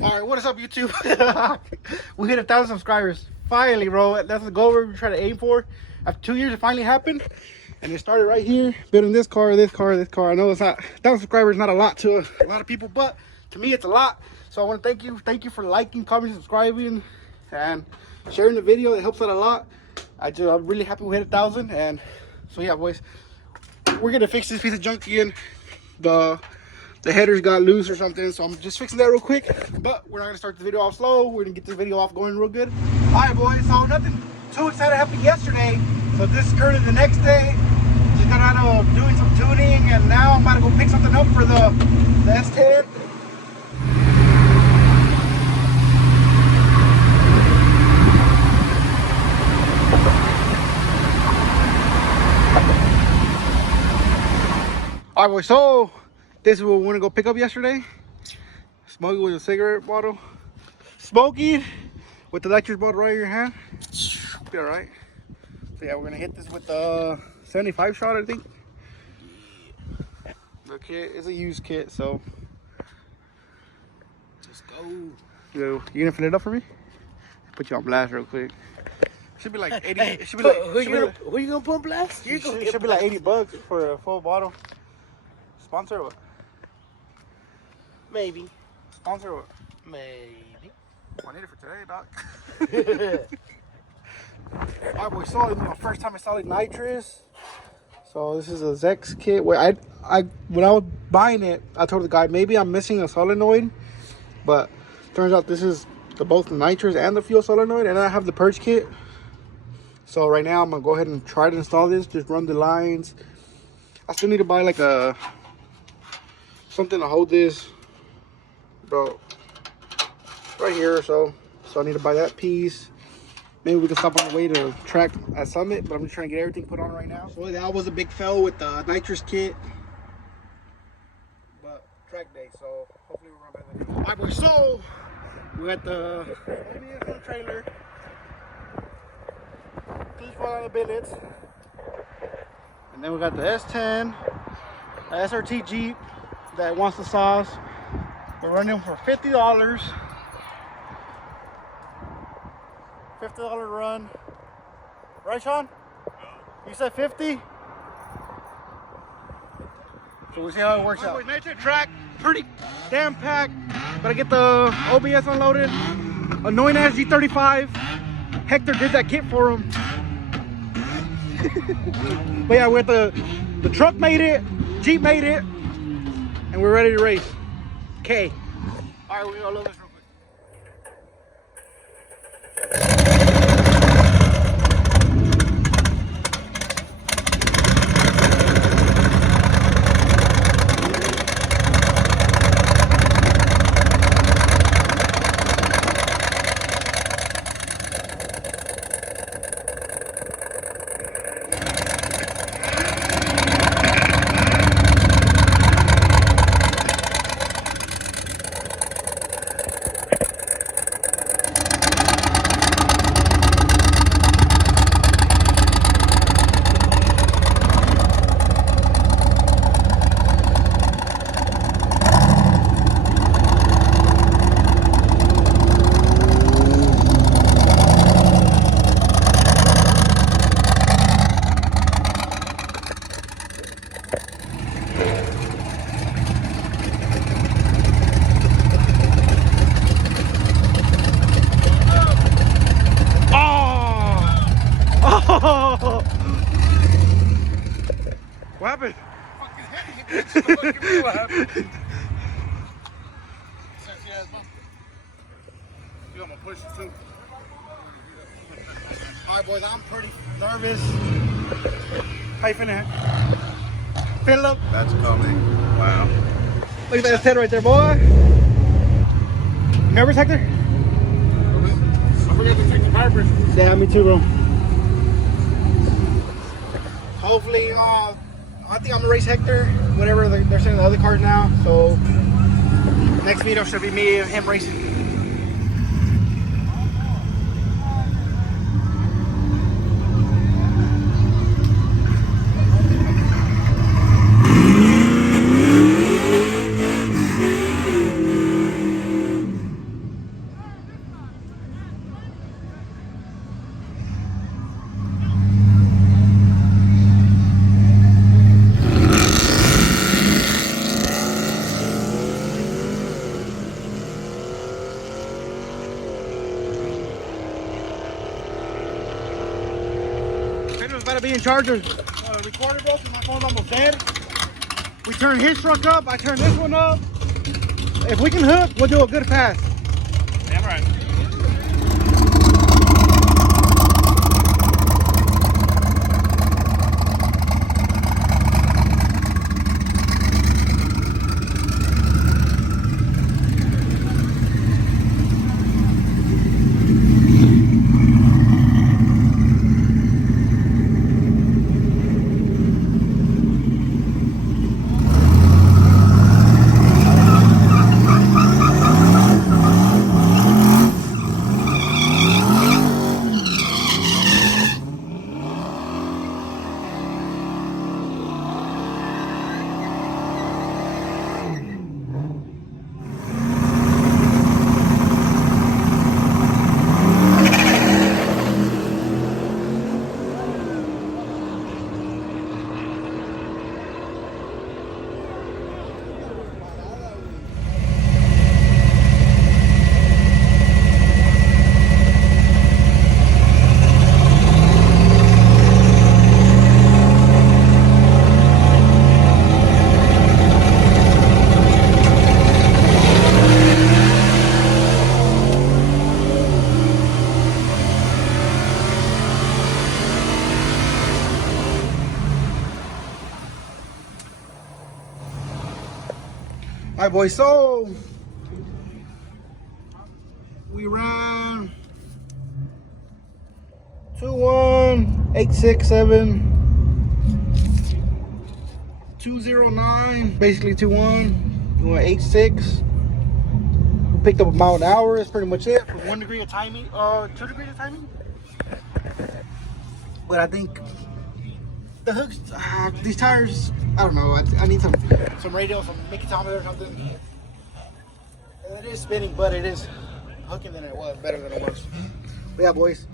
Alright, what is up, YouTube? We hit 1,000 subscribers. Finally, bro. That's the goal we're trying to aim for. After 2 years, it finally happened. And it started right here, building this car. I know it's not 1,000 subscribers, not a lot to a lot of people, but to me, it's a lot. So I want to thank you. Thank you for liking, commenting, subscribing, and sharing the video. It helps out a lot. I'm really happy we hit 1,000. And so yeah, boys, we're gonna fix this piece of junk again. The headers got loose or something, so I'm just fixing that real quick. But we're not gonna start the video off slow. We're gonna get this video off going real good. All right, boys. So nothing too exciting happened yesterday. So this is currently the next day. Just got out of doing some tuning, and now I'm about to go pick something up for the S10. All right, boys. So this is what we want to go pick up yesterday. Smokey with a cigarette bottle. Smokey with the electric bottle right in your hand. Be all right. So yeah, we're gonna hit this with the 75 shot, I think. The kit is a used kit, so let's go. Yo, you gonna fill it up for me? Put you on blast real quick. Should be like 80. Hey, it should be like, who you gonna put on blast? It should be like 80 bucks for a full bottle. Sponsor or what? Maybe. Sponsor or what? Maybe. I need it for today, doc. Alright, boys, so my first time installing nitrous. So this is a Zex kit. Where when I was buying it, I told the guy maybe I'm missing a solenoid, but turns out this is both the nitrous and the fuel solenoid, and I have the purge kit. So right now I'm gonna go ahead and try to install this. Just run the lines. I still need to buy like something to hold this, bro, right here or so. So I need to buy that piece. Maybe we can stop on the way to track at Summit, but I'm just trying to get everything put on right now. So that was a big fail with the nitrous kit, but track day, so hopefully we're gonna better. All right, boys, so we're at the OBS trailer. Please fall on the billets. And then we got the S10, the SRT Jeep that wants the sauce. We're running for $50. $50 run. Right, Sean? You said 50? So we'll see how it works out. Nitrous track, pretty damn packed. Gotta get the OBS unloaded. Annoying ass G35. Hector did that kit for him. But yeah, we're at the truck made it, Jeep made it, and we're ready to race. Okay. All right, we're gonna load this real quick. What happened? What happened? Sexy ass bump. You got my push it too. Alright, boys, I'm pretty nervous. How you feeling? Philip? That's coming. Wow. Look at that head right there, boy. Nervous, Hector? I forgot to take the Vipers. Yeah, me too, bro. Hopefully, I think I'm gonna race Hector, whatever they're saying the other cars now. So next video should be me and him racing. gotta be in charge of recording, bro, because my phone's almost dead. We turn his truck up, I turn this one up. If we can hook, we'll do a good pass. Damn right. All right, boys, so we ran 2-1, 867, 209, basically 2-1, we went 8-6. We picked up a mile an hour, that's pretty much it, for 1 degree of timing, 2 degrees of timing. But I think the hooks, these tires, I don't know, I need some radio, some Micrometer or something. It is spinning, but it is hooking than it was, better than it was. But yeah, boys.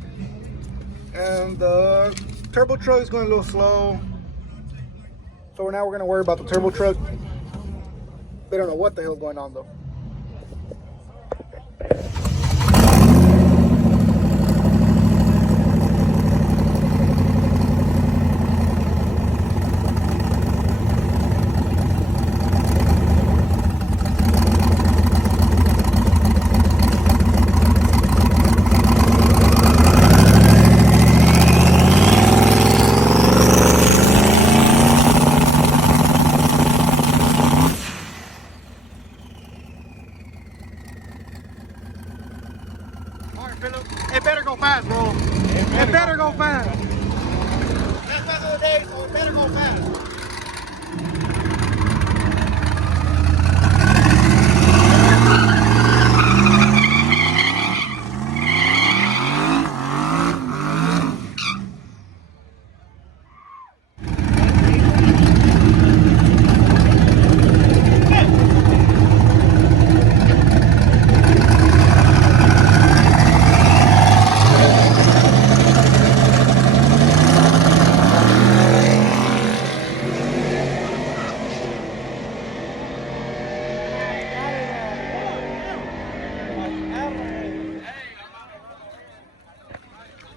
And the turbo truck is going a little slow. So now we're going to worry about the turbo truck. We don't know what the hell's going on though. It better go fast, bro. It better go fast. Last pass of the day, so it better go fast.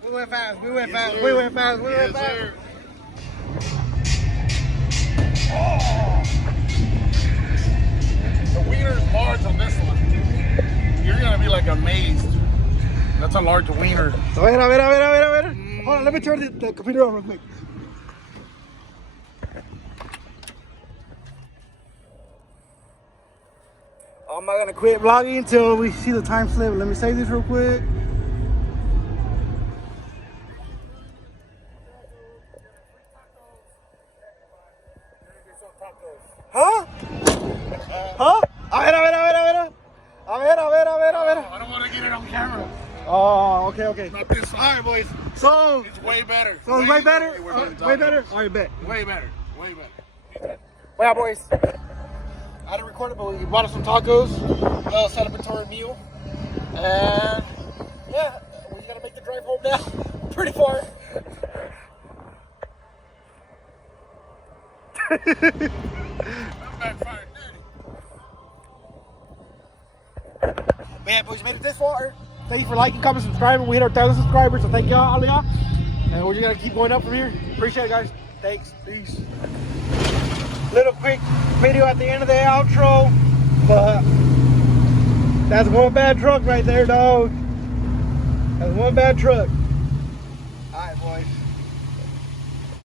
We went fast, we went fast, we went fast, we went fast. The wiener's large on this one. You're gonna be like amazed. That's a large wiener. So, a ver. Hold on, let me turn the computer on real quick. I'm not gonna quit vlogging until we see the time slip. Let me save this real quick. Huh? Huh? A ver. I don't want to get it on camera. Oh, okay. Not this. All right, boys. So It's way better. it's way better? Way better? Tacos. All right, bet. Way better. Well, yeah, boys. I didn't record it, but we bought us some tacos. A little celebratory meal. And yeah, we gotta make the drive home now. Pretty far. Man, boys, made it this far. Thank you for liking, comment, subscribing. We hit our 1,000 subscribers, so thank y'all, all y'all. And we're just gonna keep going up from here. Appreciate it, guys. Thanks. Peace. Little quick video at the end of the outro, but that's one bad truck right there, dog. That's one bad truck.